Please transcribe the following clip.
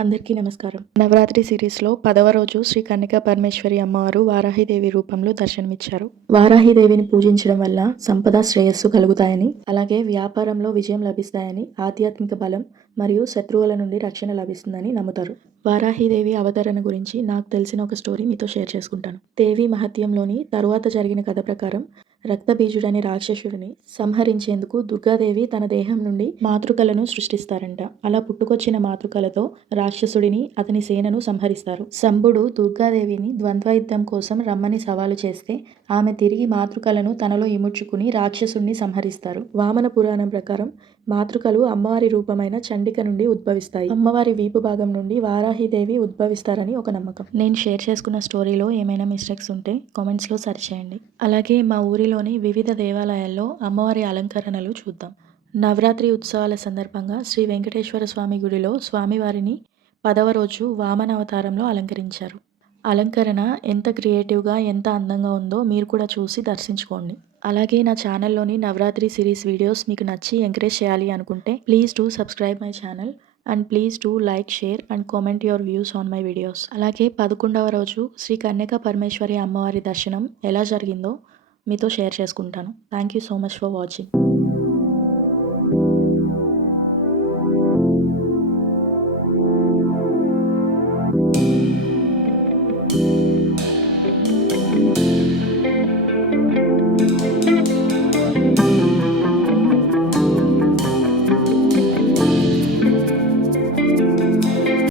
అందరికీ నమస్కారం. నవరాత్రి సిరీస్లో పదవ రోజు శ్రీ కన్యకా పరమేశ్వరి అమ్మవారు వారాహిదేవి రూపంలో దర్శనమిచ్చారు. వారాహిదేవిని పూజించడం వల్ల సంపద శ్రేయస్సు కలుగుతాయని అలాగే వ్యాపారంలో విజయం లభిస్తాయని ఆధ్యాత్మిక బలం మరియు శత్రువుల నుండి రక్షణ లభిస్తుందని నమ్ముతారు. వారాహిదేవి అవతరణ గురించి నాకు తెలిసిన ఒక స్టోరీ మీతో షేర్ చేసుకుంటాను. దేవి మహత్యంలోని తరువాత జరిగిన కథ ప్రకారం రక్తబీజుడనే రాక్షసుడిని సంహరించేందుకు దుర్గాదేవి తన దేహం నుండి మాతృకలను సృష్టిస్తారంట. అలా పుట్టుకొచ్చిన మాతృకలతో రాక్షసుడిని అతని సేనను సంహరిస్తారు. శంభుడు దుర్గాదేవిని ద్వంద్వయుద్ధం కోసం రమ్మని సవాలు చేస్తే ఆమె తిరిగి మాతృకలను తనలో ఇముడ్చుకుని రాక్షసుడిని సంహరిస్తారు. వామన పురాణం ప్రకారం మాతృకలు అమ్మవారి రూపమైన చండిక నుండి ఉద్భవిస్తాయి. అమ్మవారి వీపు భాగం నుండి వారాహిదేవి ఉద్భవిస్తారని ఒక నమ్మకం. నేను షేర్ చేసుకున్న స్టోరీలో ఏమైనా మిస్టేక్స్ ఉంటే కామెంట్స్లో సరిచేయండి అలాగే మా ఊరిలో ఊరిలోని వివిధ దేవాలయాల్లో అమ్మవారి అలంకరణలు చూద్దాం. నవరాత్రి ఉత్సవాల సందర్భంగా శ్రీ వెంకటేశ్వర స్వామి గుడిలో స్వామివారిని పదవ రోజు వామన అవతారంలో అలంకరించారు. అలంకరణ ఎంత క్రియేటివ్గా ఎంత అందంగా ఉందో మీరు కూడా చూసి దర్శించుకోండి. అలాగే నా ఛానల్లోని నవరాత్రి సిరీస్ వీడియోస్ మీకు నచ్చి ఎంకరేజ్ చేయాలి అనుకుంటే please do subscribe my channel and please do like share and comment your views on my videos. అలాగే పదకొండవ రోజు శ్రీ కన్యక పరమేశ్వరి అమ్మవారి దర్శనం ఎలా జరిగిందో మీతో షేర్ చేసుకుంటాను. Thank you so much for watching.